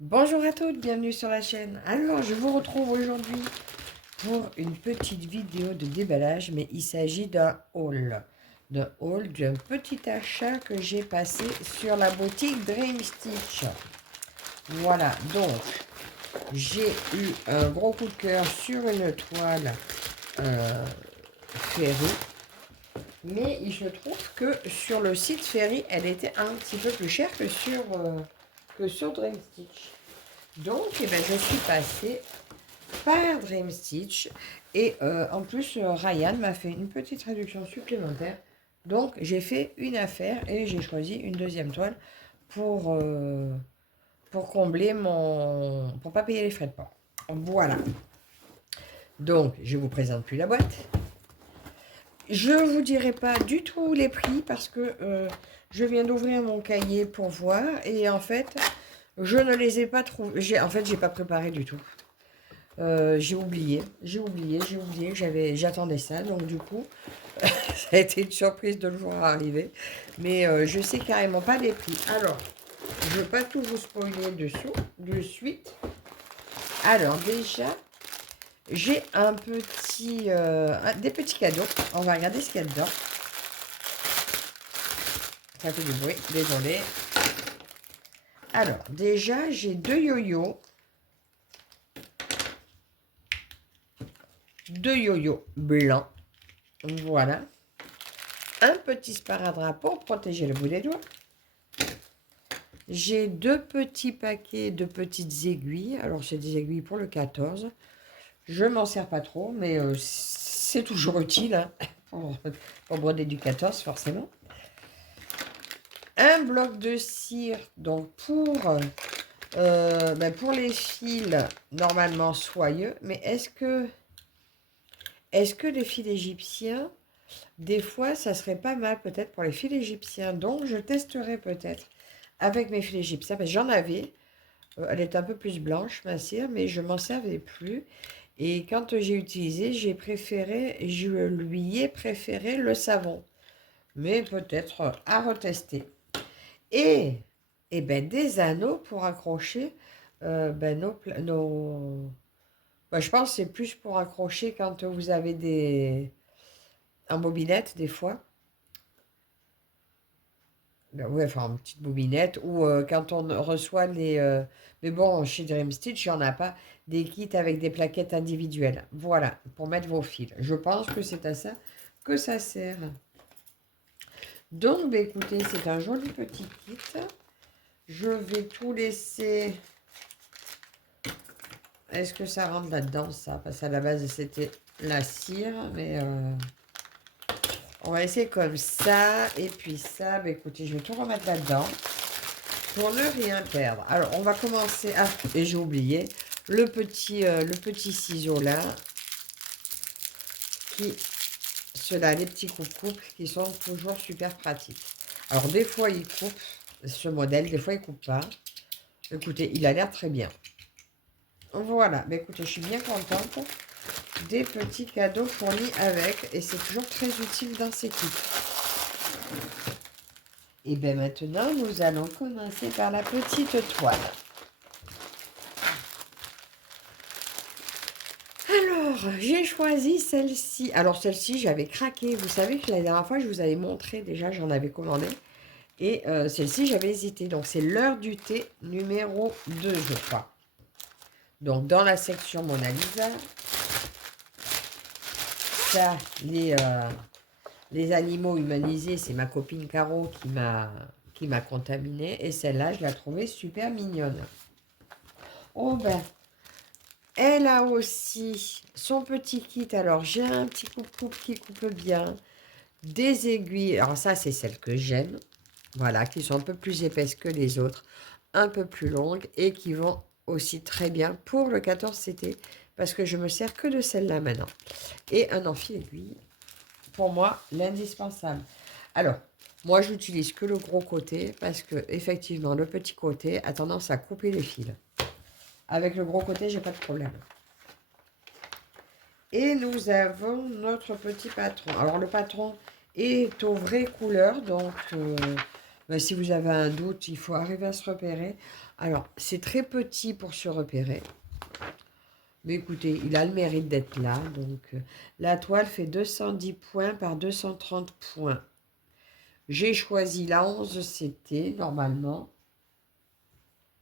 Bonjour à toutes, bienvenue sur la chaîne. Alors, je vous retrouve aujourd'hui pour une petite vidéo de déballage, mais il s'agit d'un haul. D'un petit achat que j'ai passé sur la boutique Dream Stitch. Voilà, donc, j'ai eu un gros coup de cœur sur une toile Ferry. Mais il se trouve que sur le site Ferry, elle était un petit peu plus chère que sur Dream Stitch. Donc, eh ben, je suis passée par Dream Stitch. Et en plus, Ryan m'a fait une petite réduction supplémentaire. Donc, j'ai fait une affaire et j'ai choisi une deuxième toile pour combler mon... pour pas payer les frais de port. Voilà. Donc, je vous présente plus la boîte. Je ne vous dirai pas du tout les prix parce que je viens d'ouvrir mon cahier pour voir. Et en fait, je ne les ai pas trouvés. En fait, j'ai pas préparé du tout. J'ai oublié, j'attendais ça, donc du coup, ça a été une surprise de le voir arriver. Mais je sais carrément pas les prix. Alors, je ne veux pas tout vous spoiler de suite. Alors déjà, j'ai des petits cadeaux. On va regarder ce qu'il y a dedans. Ça fait du bruit, désolé. Alors, déjà, j'ai deux yo-yo. Deux yo-yo blancs. Voilà. Un petit sparadrap pour protéger le bout des doigts. J'ai deux petits paquets de petites aiguilles. Alors, c'est des aiguilles pour le 14. Je m'en sers pas trop, mais c'est toujours utile hein, pour broder du 14, forcément. Un bloc de cire, donc pour les fils, normalement soyeux. Mais est-ce que les fils égyptiens, des fois, ça serait pas mal peut-être pour les fils égyptiens. Donc, je testerai peut-être avec mes fils égyptiens. Parce que j'en avais. Elle est un peu plus blanche, ma cire, mais je m'en servais plus. Et quand j'ai utilisé, je lui ai préféré le savon. Mais peut-être à retester. Et, et ben, des anneaux pour accrocher je pense que c'est plus pour accrocher quand vous avez en bobinette, des fois. Ben ouais, enfin, une petite bobinette. Ou quand on reçoit mais bon, chez Dream Stitch, il n'y en a pas des kits avec des plaquettes individuelles. Voilà, pour mettre vos fils. Je pense que c'est à ça que ça sert. Donc, ben, écoutez, c'est un joli petit kit. Je vais tout laisser... Est-ce que ça rentre là-dedans, ça? Parce qu'à la base, c'était la cire, mais... On va essayer comme ça. Et puis ça, ben, écoutez, je vais tout remettre là-dedans. Pour ne rien perdre. Alors, on va commencer. Ah, et j'ai oublié le petit ciseau là. Ceux-là, les petits coupes-coupes qui sont toujours super pratiques. Alors, des fois, il coupe ce modèle, des fois, il coupe pas. Écoutez, il a l'air très bien. Voilà. Mais écoutez, je suis bien contente des petits cadeaux fournis avec. Et c'est toujours très utile dans ces kits. Et bien maintenant, nous allons commencer par la petite toile. Alors, j'ai choisi celle-ci. Alors, celle-ci, j'avais craqué. Vous savez que la dernière fois, je vous avais montré déjà, j'en avais commandé. Et celle-ci, j'avais hésité. Donc, c'est l'heure du thé numéro 2, je crois. Donc, dans la section Mona Lisa, ça, les animaux humanisés, c'est ma copine Caro qui m'a contaminée. Et celle-là, je la trouvais super mignonne. Oh ben, elle a aussi son petit kit. Alors, j'ai un petit coupe-coupe qui coupe bien. Des aiguilles. Alors ça, c'est celles que j'aime. Voilà, qui sont un peu plus épaisses que les autres. Un peu plus longues et qui vont aussi très bien pour le 14CT. Parce que je me sers que de celle-là maintenant. Et un enfile-aiguille. Pour moi, l'indispensable. Alors, moi, j'utilise que le gros côté. Parce que effectivement, le petit côté a tendance à couper les fils. Avec le gros côté, j'ai pas de problème. Et nous avons notre petit patron. Alors, le patron est aux vraies couleurs. Donc, Ben, si vous avez un doute, il faut arriver à se repérer. Alors, c'est très petit pour se repérer. Mais écoutez, il a le mérite d'être là. Donc, la toile fait 210 points par 230 points. J'ai choisi la 11 CT, normalement.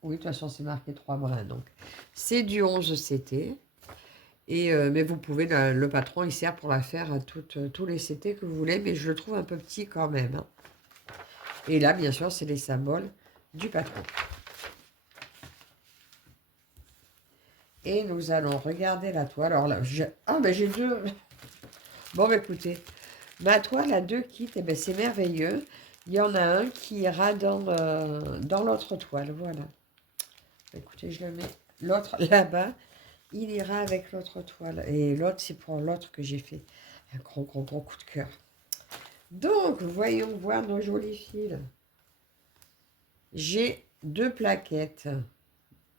Oui, de toute façon, c'est marqué 3 brins. Donc, c'est du 11 CT. Et, mais vous pouvez, le patron, il sert pour la faire à tous les CT que vous voulez. Mais je le trouve un peu petit quand même. Hein. Et là, bien sûr, c'est les symboles du patron. Et nous allons regarder la toile. Alors là, ben j'ai deux. Bon, ben écoutez, ma toile a deux kits. Et ben c'est merveilleux. Il y en a un qui ira dans l'autre toile. Voilà. Écoutez, je le mets. L'autre là-bas, il ira avec l'autre toile. Et l'autre, c'est pour l'autre que j'ai fait un gros coup de cœur. Donc, voyons voir nos jolis fils. J'ai deux plaquettes.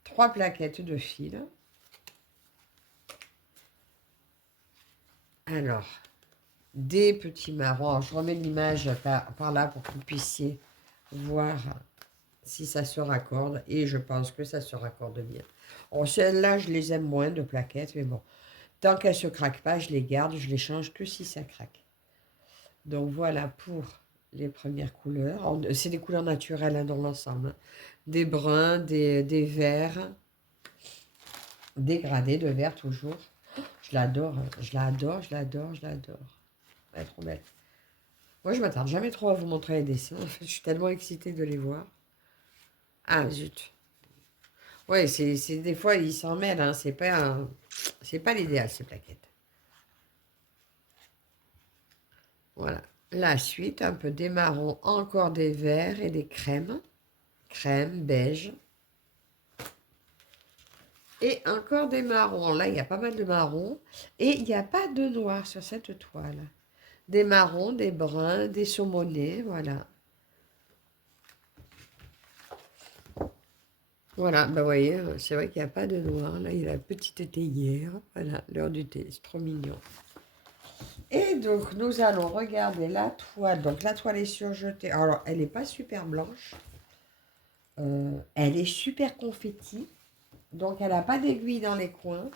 3 plaquettes de fils. Alors, des petits marrons. Alors, je remets l'image par là pour que vous puissiez voir si ça se raccorde. Et je pense que ça se raccorde bien. Bon, celles-là, je les aime moins de plaquettes, mais bon. Tant qu'elles ne se craquent pas, je les garde. Je les change que si ça craque. Donc, voilà pour les premières couleurs. C'est des couleurs naturelles hein, dans l'ensemble. Des bruns, des verts, dégradés de vert toujours. Je l'adore, je l'adore, je l'adore, je l'adore. Elle est trop belle. Moi, je m'attarde jamais trop à vous montrer les dessins. En fait, je suis tellement excitée de les voir. Ah, zut. Ouais, c'est des fois, ils s'en mêlent. Hein. C'est pas l'idéal, ces plaquettes. Voilà. La suite, un peu des marrons, encore des verts et des crèmes. Crème, beige. Et encore des marrons. Là, il y a pas mal de marrons. Et il n'y a pas de noir sur cette toile. Des marrons, des bruns, des saumonés, voilà. Voilà, ben vous voyez, c'est vrai qu'il n'y a pas de noir. Là, il y a la petite théière. Voilà, l'heure du thé, c'est trop mignon. Et donc, nous allons regarder la toile. Donc, la toile est surjetée. Alors, elle n'est pas super blanche. Elle est super confetti. Donc, elle n'a pas d'aiguille dans les coins.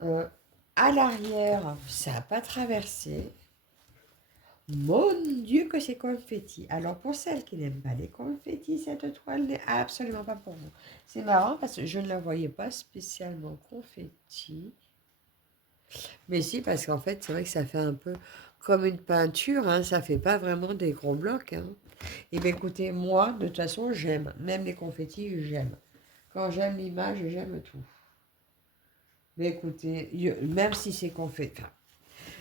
À l'arrière, ça n'a pas traversé. Mon Dieu que c'est confetti. Alors pour celles qui n'aiment pas les confettis, cette toile n'est absolument pas pour vous. C'est marrant parce que je ne la voyais pas spécialement confetti. Mais si, parce qu'en fait, c'est vrai que ça fait un peu comme une peinture. Hein, ça fait pas vraiment des gros blocs. Hein. Et bien écoutez, moi, de toute façon, j'aime. Même les confettis, j'aime. Quand j'aime l'image, j'aime tout. Mais écoutez, même si c'est confetti,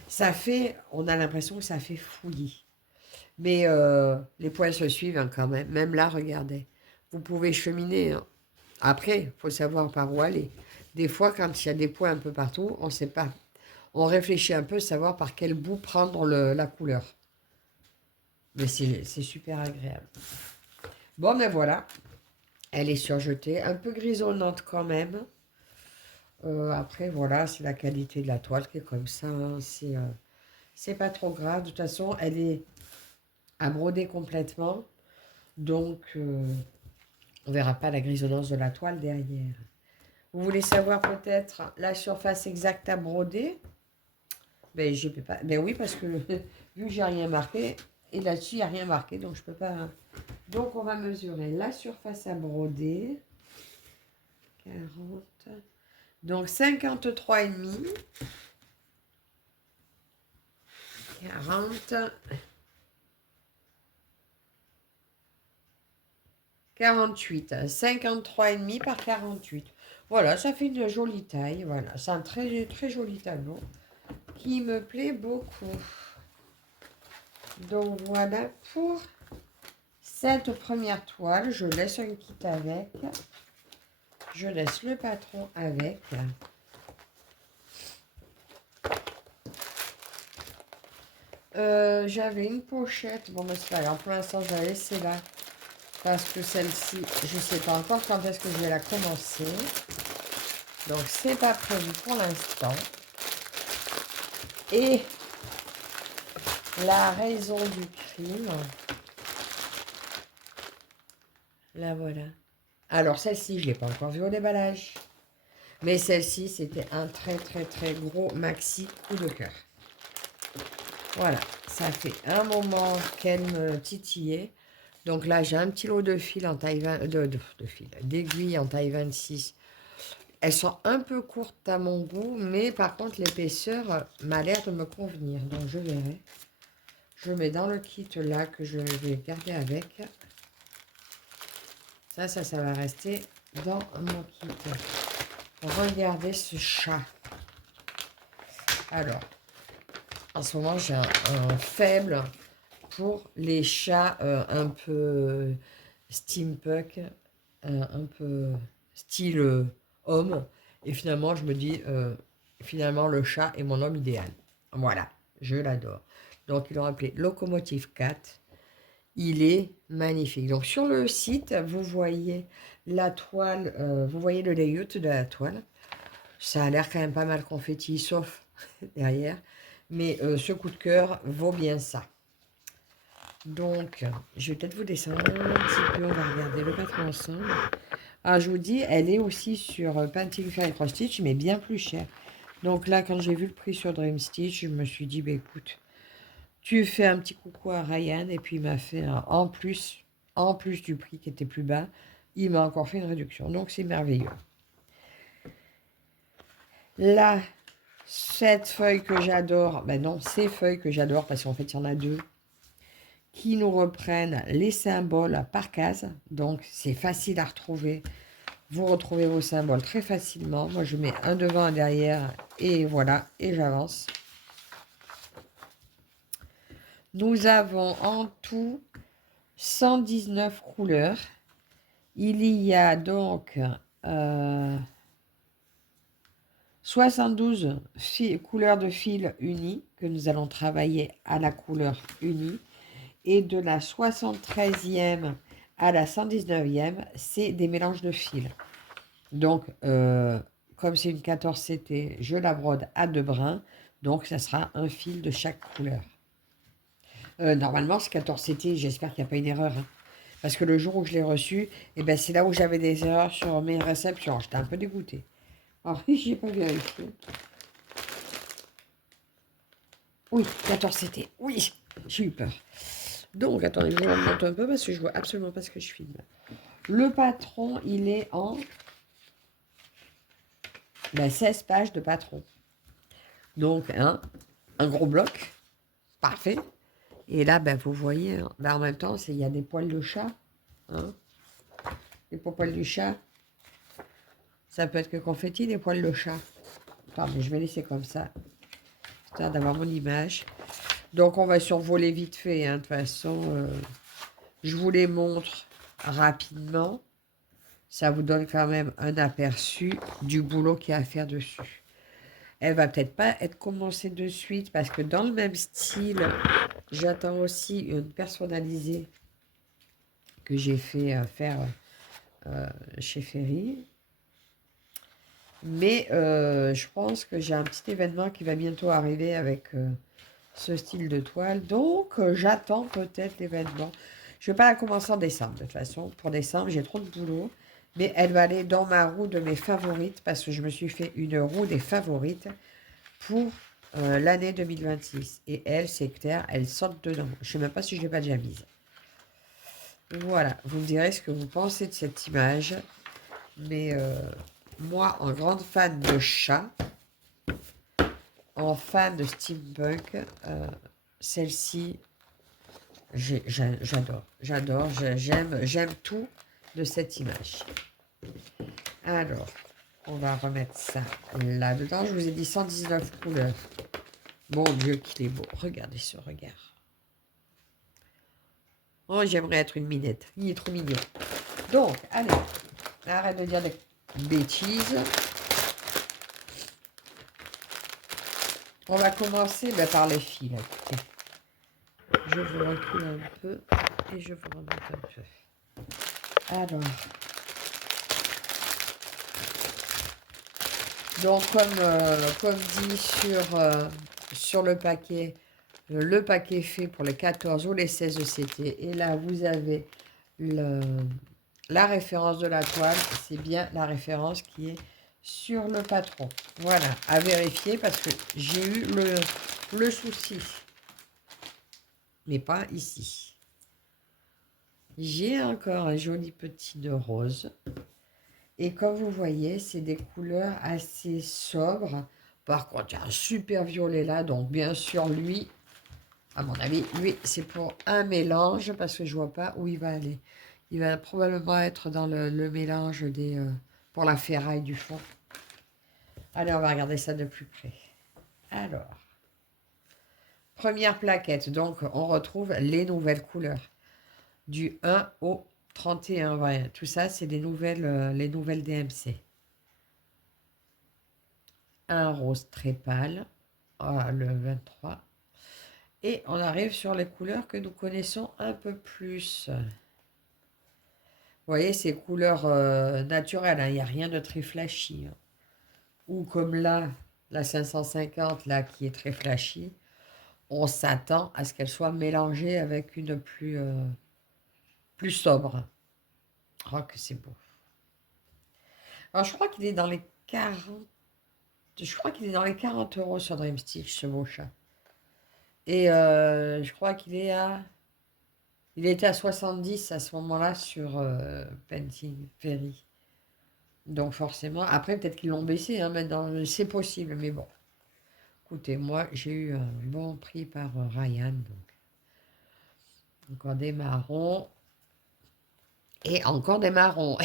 ça fait, on a l'impression que ça fait fouillis. Mais les poils se suivent hein, quand même. Même là, regardez. Vous pouvez cheminer. Hein. Après, il faut savoir par où aller. Des fois, quand il y a des points un peu partout, on ne sait pas. On réfléchit un peu, savoir par quel bout prendre la couleur. Mais c'est super agréable. Bon, ben voilà. Elle est surjetée. Un peu grisonnante quand même. Après, voilà, c'est la qualité de la toile qui est comme ça. Hein. C'est pas trop grave. De toute façon, elle est à broder complètement. Donc, on ne verra pas la grisonnance de la toile derrière. Vous voulez savoir peut-être la surface exacte à broder? Ben, je peux pas. Ben oui, parce que vu que j'ai rien marqué, et là-dessus, il n'y a rien marqué, donc je peux pas. Donc, on va mesurer la surface à broder. 40. Donc, 53,5. 40. 48, 53,5 par 48. Voilà, ça fait une jolie taille. Voilà, c'est un très, très joli tableau qui me plaît beaucoup. Donc voilà pour cette première toile. Je laisse un kit avec. Je laisse le patron avec. J'avais une pochette. Bon, mais c'est pas grave. Pour l'instant, je vais la laisser là. Parce que celle-ci, je ne sais pas encore quand est-ce que je vais la commencer. Donc, c'est pas prévu pour l'instant. Et la raison du crime, La voilà. Alors, celle-ci, je ne l'ai pas encore vue au déballage. Mais celle-ci, c'était un très, très, très gros maxi coup de cœur. Voilà. Ça fait un moment qu'elle me titillait. Donc là, j'ai un petit lot de fils en taille 20, d'aiguilles en taille 26. Elles sont un peu courtes à mon goût, mais par contre, l'épaisseur m'a l'air de me convenir. Donc, je verrai. Je mets dans le kit là que je vais garder avec. Ça va rester dans mon kit. Regardez ce chat. Alors, en ce moment, j'ai un faible pour les chats un peu steampunk, un peu style homme. Et finalement, je me dis, finalement, le chat est mon homme idéal. Voilà, je l'adore. Donc, ils l'ont appelé Locomotive Cat. Il est magnifique. Donc, sur le site, vous voyez la toile, vous voyez le layout de la toile. Ça a l'air quand même pas mal confetti, sauf derrière. Mais ce coup de cœur vaut bien ça. Donc, je vais peut-être vous descendre un petit peu. On va regarder le patron ensemble. Ah, je vous dis, elle est aussi sur Pantify Cross Stitch, mais bien plus chère. Donc là, quand j'ai vu le prix sur Dream Stitch, je me suis dit, bah, écoute, tu fais un petit coucou à Ryan. Et puis, il m'a fait en plus du prix qui était plus bas, il m'a encore fait une réduction. Donc, c'est merveilleux. Là, cette feuille que j'adore, ben non, ces feuilles que j'adore, parce qu'en fait, il y en a deux, qui nous reprennent les symboles par case. Donc, c'est facile à retrouver. Vous retrouvez vos symboles très facilement. Moi, je mets un devant, un derrière, et voilà, et j'avance. Nous avons en tout 119 couleurs. Il y a donc 72 couleurs de fil unis que nous allons travailler à la couleur unie. Et de la 73e à la 119e, c'est des mélanges de fils. Donc, comme c'est une 14CT, je la brode à 2 brins. Donc, ça sera un fil de chaque couleur. Normalement, c'est 14CT. J'espère qu'il n'y a pas une erreur. Hein. Parce que le jour où je l'ai reçu, eh ben, c'est là où j'avais des erreurs sur mes réceptions. J'étais un peu dégoûtée. Alors, je n'ai pas vérifié. Oui, 14CT. Oui, j'ai eu peur. Donc, attendez, je remonte un peu parce que je vois absolument pas ce que je filme. Le patron, il est en 16 pages de patron. Donc, un gros bloc. Parfait. Et là, vous voyez, en même temps, il y a des poils de chat. Hein, les poils du chat. Ça peut être que confetti, des poils de chat. Attendez, je vais laisser comme ça. Histoire d'avoir mon image. Donc, on va survoler vite fait. De toute façon, je vous les montre rapidement. Ça vous donne quand même un aperçu du boulot qu'il y a à faire dessus. Elle va peut-être pas être commencée de suite parce que dans le même style, j'attends aussi une personnalisée que j'ai fait faire chez Ferry. Mais je pense que j'ai un petit événement qui va bientôt arriver avec ce style de toile. Donc, j'attends peut-être l'événement. Je ne vais pas la commencer en décembre, de toute façon. Pour décembre, j'ai trop de boulot. Mais elle va aller dans ma roue de mes favorites parce que je me suis fait une roue des favorites pour l'année 2026. Et elle, c'est clair, elle saute dedans. Je ne sais même pas si je ne l'ai pas déjà mise. Voilà, vous me direz ce que vous pensez de cette image. Mais moi, en grande fan de chat, en fan de steampunk, celle-ci, j'adore. J'adore, j'aime tout de cette image. Alors, on va remettre ça là-dedans. Je vous ai dit 119 couleurs. Mon Dieu, qu'il est beau. Regardez ce regard. Oh, j'aimerais être une minette. Il est trop mignon. Donc, allez, arrête de dire des bêtises. On va commencer par les fils. Je vous recule un peu et je vous remonte un peu. Alors, donc comme dit sur le paquet fait pour les 14 ou les 16 ECT. Et là, vous avez la référence de la toile, c'est bien la référence qui est sur le patron. Voilà, à vérifier parce que j'ai eu le souci. Mais pas ici. J'ai encore un joli petit de rose. Et comme vous voyez, c'est des couleurs assez sobres. Par contre, il y a un super violet là. Donc, bien sûr, lui, à mon avis, lui, c'est pour un mélange parce que je vois pas où il va aller. Il va probablement être dans le mélange des pour la ferraille du fond. Allez, on va regarder ça de plus près. Alors, première plaquette. Donc, on retrouve les nouvelles couleurs. Du 1 au 31. Ouais, tout ça, c'est les nouvelles DMC. Un rose très pâle, le 23. Et on arrive sur les couleurs que nous connaissons un peu plus. Vous voyez, ces couleurs naturelles, hein, il n'y a rien de très flashy. Hein. Ou comme là, la 550, là, qui est très flashy, on s'attend à ce qu'elle soit mélangée avec une plus sobre. Oh, que c'est beau. Alors, je crois qu'il est dans les 40. Je crois qu'il est dans les 40 euros sur Dream Stitch, ce beau chat. Et je crois qu'il est à... Il était à 70 à ce moment-là sur Painting Ferry. Donc forcément, après peut-être qu'ils l'ont baissé, hein, maintenant, c'est possible, mais bon. Écoutez, moi j'ai eu un bon prix par Ryan, donc encore des marrons et encore des marrons.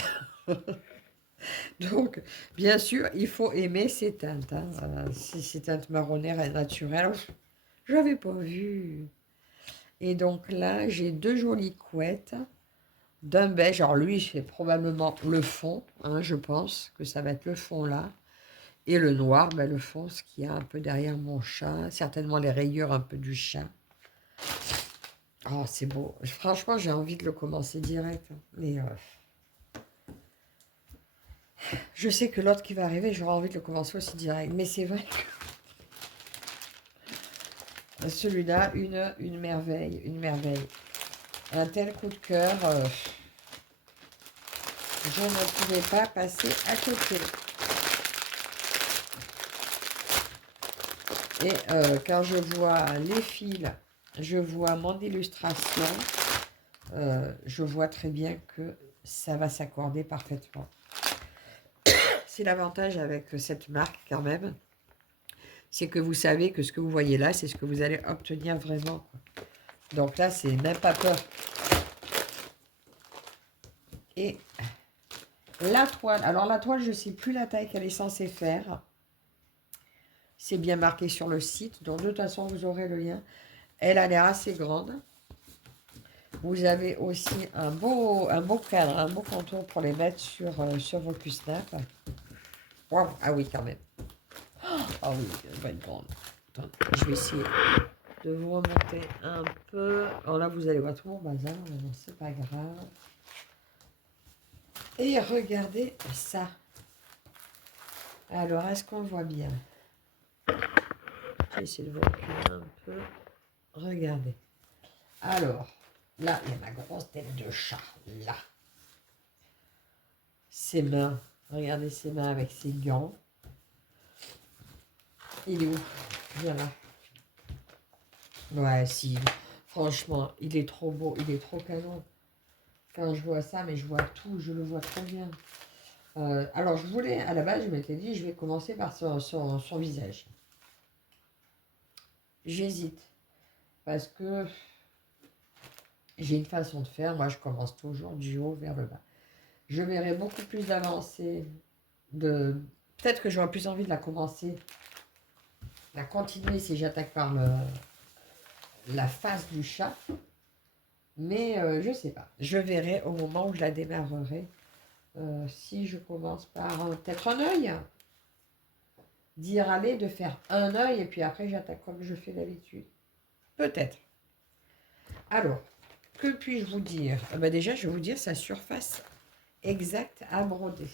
Donc bien sûr, il faut aimer ces teintes, hein, ces teintes marronnaires et naturelles. Je n'avais pas vu. Et donc là, j'ai deux jolies couettes d'un beige. Alors lui, c'est probablement le fond, hein, je pense que ça va être le fond là. Et le noir, ben, le fond, ce qu'il y a un peu derrière mon chat. Certainement les rayures un peu du chat. Oh, c'est beau. Franchement, j'ai envie de le commencer direct. Hein. Mais je sais que l'autre qui va arriver, j'aurai envie de le commencer aussi direct. Mais c'est vrai que celui-là, une merveille, une merveille. Un tel coup de cœur, je ne pouvais pas passer à côté. Et quand je vois les fils, je vois mon illustration, je vois très bien que ça va s'accorder parfaitement. C'est l'avantage avec cette marque quand même, c'est que vous savez que ce que vous voyez là, c'est ce que vous allez obtenir vraiment. Donc là, c'est même pas peur. Et la toile, alors la toile, je ne sais plus la taille qu'elle est censée faire. C'est bien marqué sur le site, donc de toute façon, vous aurez le lien. Elle a l'air assez grande. Vous avez aussi un beau cadre, un beau contour pour les mettre sur vos Q-Snap. Wow. Ah oui, quand même. Ah oui, elle va être grande. Attends, je vais essayer de vous remonter un peu. Alors là, vous allez voir tout mon bazar. Non, c'est pas grave. Et regardez ça. Alors, est-ce qu'on voit bien? J'ai essayé de vous reculer un peu. Regardez. Alors, là, il y a ma grosse tête de chat. Là. Ses mains. Regardez ses mains avec ses gants. Il est où? Viens là. Ouais, si. Franchement, il est trop beau. Il est trop canon. Quand je vois ça, mais je vois tout. Je le vois trop bien. Alors, je voulais, à la base, je m'étais dit, je vais commencer par son visage. J'hésite. Parce que j'ai une façon de faire. Moi, je commence toujours du haut vers le bas. Je verrai beaucoup plus d'avancée. Peut-être que j'aurais plus envie de la commencer. La continuer si j'attaque par la face du chat. Mais je sais pas. Je verrai au moment où je la démarrerai. Si je commence par peut-être un œil. Dire aller, de faire un œil et puis après j'attaque comme je fais d'habitude. Peut-être. Alors, que puis-je vous dire? Déjà, je vais vous dire sa surface exacte à broder.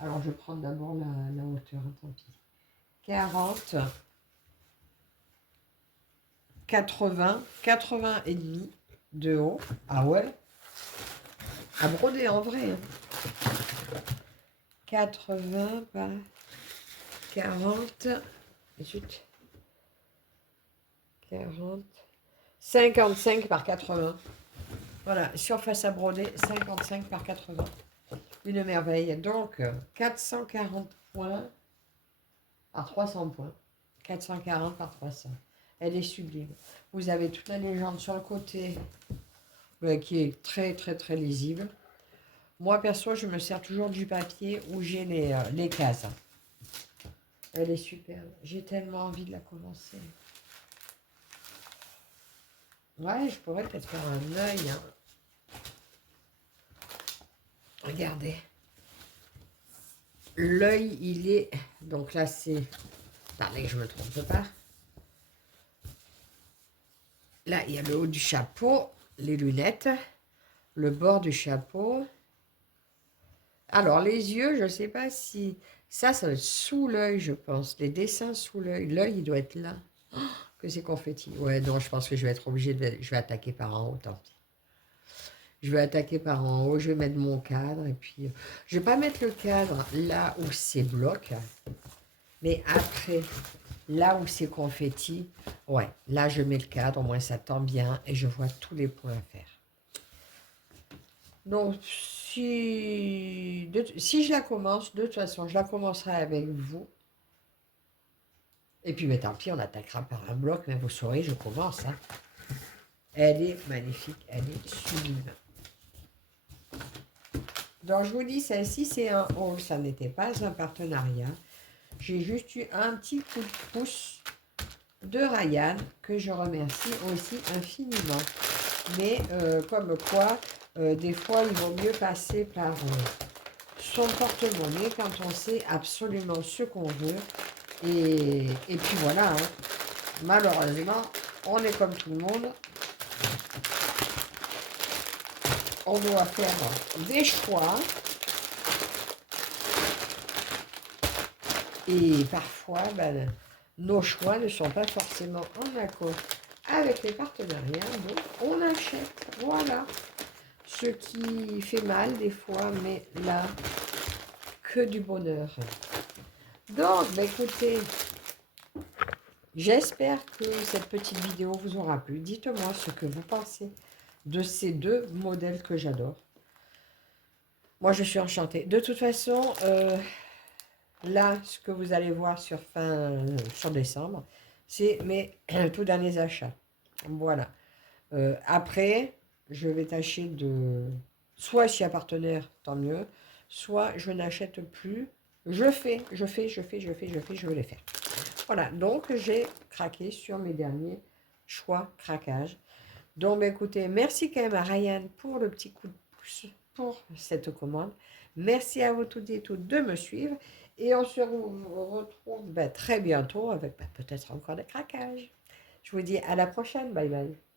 Alors, je prends d'abord la hauteur, hein, tant pis. 40, 80, 80 et demi de haut. Ah ouais? À broder en vrai. 80 par 40. Zut. 40. 55 par 80. Voilà, surface à broder, 55 par 80. Une merveille. Donc, 440 points par 300 points. 440 par 300. Elle est sublime. Vous avez toute la légende sur le côté qui est très, très, très lisible. Moi, perso, je me sers toujours du papier où j'ai les cases. Elle est superbe. J'ai tellement envie de la commencer. Ouais, je pourrais peut-être faire un œil. Hein. Regardez. L'œil, il est... Donc là, c'est... Attendez que je ne me trompe pas. Là, il y a le haut du chapeau, les lunettes, le bord du chapeau. Alors, les yeux, je ne sais pas si... Ça doit être sous l'œil, je pense. Les dessins sous l'œil. L'œil, il doit être là. Oh, que c'est confetti. Ouais, non, je pense que je vais être obligée de... Je vais attaquer par en haut, tant pis. Je vais attaquer par en haut, je vais mettre mon cadre. Et puis, je ne vais pas mettre le cadre là où c'est bloc. Mais après, là où c'est confetti, ouais, là, je mets le cadre. Au moins, ça tend bien. Et je vois tous les points à faire. Donc, si je la commence, de toute façon, je la commencerai avec vous. Et puis, mais tant pis, on attaquera par un bloc, mais vous saurez, je commence. Hein. Elle est magnifique, elle est sublime. Donc, je vous dis, celle-ci, c'est un haul, ça n'était pas un partenariat. J'ai juste eu un petit coup de pouce de Ryan, que je remercie aussi infiniment. Mais, comme quoi, des fois, il vaut mieux passer par... son porte-monnaie quand on sait absolument ce qu'on veut. Et puis voilà, hein. Malheureusement, on est comme tout le monde. On doit faire des choix. Et parfois, ben, nos choix ne sont pas forcément en accord avec les partenariats. Donc, on achète. Voilà. Ce qui fait mal des fois, mais là, que du bonheur. Donc, ben, écoutez, j'espère que cette petite vidéo vous aura plu. Dites-moi ce que vous pensez de ces deux modèles que j'adore. Moi, je suis enchantée. De toute façon, là, ce que vous allez voir sur décembre, c'est mes tout derniers achats. Voilà. Après, je vais tâcher de... Soit si y a partenaire, tant mieux. Soit je n'achète plus. Je veux les faire. Voilà, donc j'ai craqué sur mes derniers choix craquage. Donc, écoutez, merci quand même à Ryan pour le petit coup de pouce pour cette commande. Merci à vous toutes et tous de me suivre. Et on se retrouve très bientôt avec peut-être encore des craquages. Je vous dis à la prochaine. Bye bye.